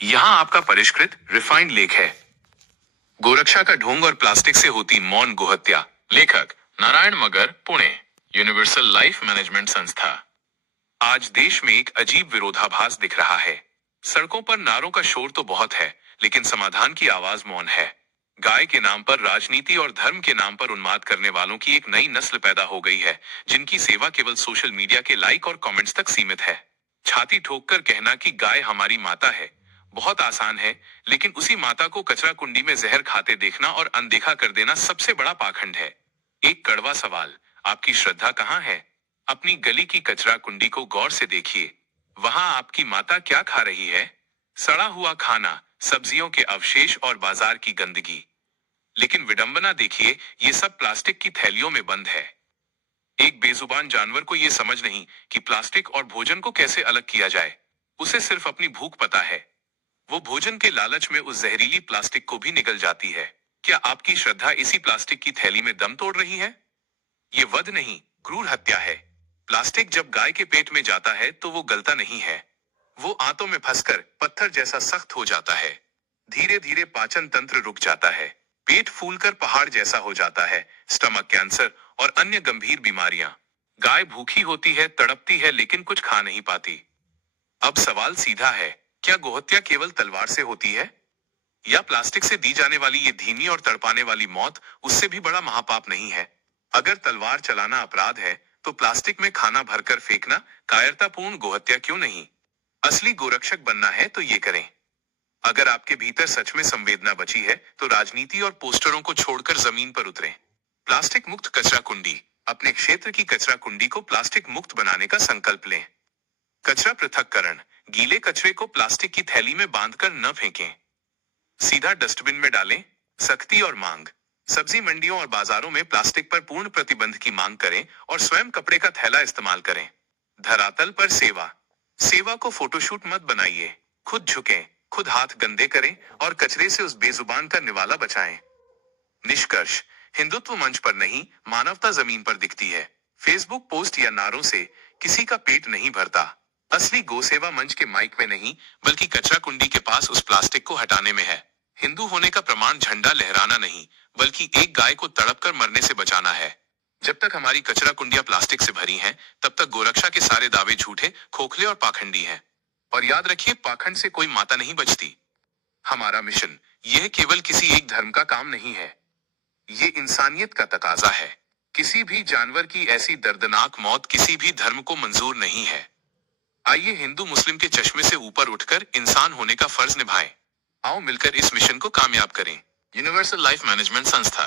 यहाँ आपका परिष्कृत रिफाइंड लेख है। गोरक्षा का ढोंग और प्लास्टिक से होती मौन गोहत्या। लेखक नारायण मगर, पुणे, यूनिवर्सल लाइफ मैनेजमेंट संस्था। आज देश में एक अजीब विरोधाभास दिख रहा है। सड़कों पर नारों का शोर तो बहुत है, लेकिन समाधान की आवाज मौन है। गाय के नाम पर राजनीति और धर्म के नाम पर उन्माद करने वालों की एक नई नस्ल पैदा हो गई है, जिनकी सेवा केवल सोशल मीडिया के लाइक और कमेंट्स तक सीमित है। छाती ठोककर कहना कि गाय हमारी माता है बहुत आसान है, लेकिन उसी माता को कचरा कुंडी में जहर खाते देखना और अनदेखा कर देना सबसे बड़ा पाखंड है। एक कड़वा सवाल, आपकी श्रद्धा कहाँ है? अपनी गली की कचरा कुंडी को गौर से देखिए। वहां आपकी माता क्या खा रही है? सड़ा हुआ खाना, सब्जियों के अवशेष और बाजार की गंदगी। लेकिन विडंबना देखिए, ये सब प्लास्टिक की थैलियों में बंद है। एक बेजुबान जानवर को यह समझ नहीं कि प्लास्टिक और भोजन को कैसे अलग किया जाए। उसे सिर्फ अपनी भूख पता है। वो भोजन के लालच में उस जहरीली प्लास्टिक को भी निगल जाती है। क्या आपकी श्रद्धा इसी प्लास्टिक की थैली में दम तोड़ रही है? ये वध नहीं, क्रूर हत्या है। प्लास्टिक जब गाय के पेट में जाता है तो वो गलता नहीं है। वो आंतों में फंसकर पत्थर जैसा सख्त हो जाता है। धीरे धीरे पाचन तंत्र रुक जाता है। पेट फूलकर पहाड़ जैसा हो जाता है। स्टमक कैंसर और अन्य गंभीर बीमारियां। गाय भूखी होती है, तड़पती है, लेकिन कुछ खा नहीं पाती। अब सवाल सीधा है, क्या गोहत्या केवल तलवार से होती है? या प्लास्टिक से दी जाने वाली ये धीमी और तड़पाने वाली मौत उससे भी बड़ा महापाप नहीं है? अगर तलवार चलाना अपराध है, तो प्लास्टिक में खाना भरकर फेंकना कायरतापूर्ण गोहत्या क्यों नहीं? असली गोरक्षक बनना है तो ये करें। अगर आपके भीतर सच में संवेदना बची है, तो राजनीति और पोस्टरों को छोड़कर जमीन पर उतरें। प्लास्टिक मुक्त कचरा कुंडी। अपने क्षेत्र की कचरा कुंडी को प्लास्टिक मुक्त बनाने का संकल्प लें। कचरा पृथक्करण। गीले कचरे को प्लास्टिक की थैली में बांधकर न फेंकें, सीधा डस्टबिन में डालें। सख्ती और मांग। सब्जी मंडियों और बाजारों में प्लास्टिक पर पूर्ण प्रतिबंध की मांग करें और स्वयं कपड़े का थैला इस्तेमाल करें। धरातल पर सेवा। सेवा को फोटोशूट मत बनाइए। खुद झुकें, खुद हाथ गंदे करें और कचरे से उस बेजुबान का निवाला बचाएं। निष्कर्ष, हिंदुत्व मंच पर नहीं, मानवता जमीन पर दिखती है। फेसबुक पोस्ट या नारों से किसी का पेट नहीं भरता। असली गोसेवा मंच के माइक में नहीं, बल्कि कचरा कुंडी के पास उस प्लास्टिक को हटाने में है। हिंदू होने का प्रमाण झंडा लहराना नहीं, बल्कि एक गाय को तड़प कर मरने से बचाना है। जब तक हमारी कचरा कुंडियां प्लास्टिक से भरी हैं, तब तक गोरक्षा के सारे दावे झूठे, खोखले और पाखंडी हैं। और याद रखिए, पाखंड से कोई माता नहीं बचती। हमारा मिशन यह केवल किसी एक धर्म का काम नहीं है, ये इंसानियत का तकाजा है। किसी भी जानवर की ऐसी दर्दनाक मौत किसी भी धर्म को मंजूर नहीं है। आइए हिंदू मुस्लिम के चश्मे से ऊपर उठकर इंसान होने का फर्ज निभाएं। आओ मिलकर इस मिशन को कामयाब करें। यूनिवर्सल लाइफ मैनेजमेंट संस्था।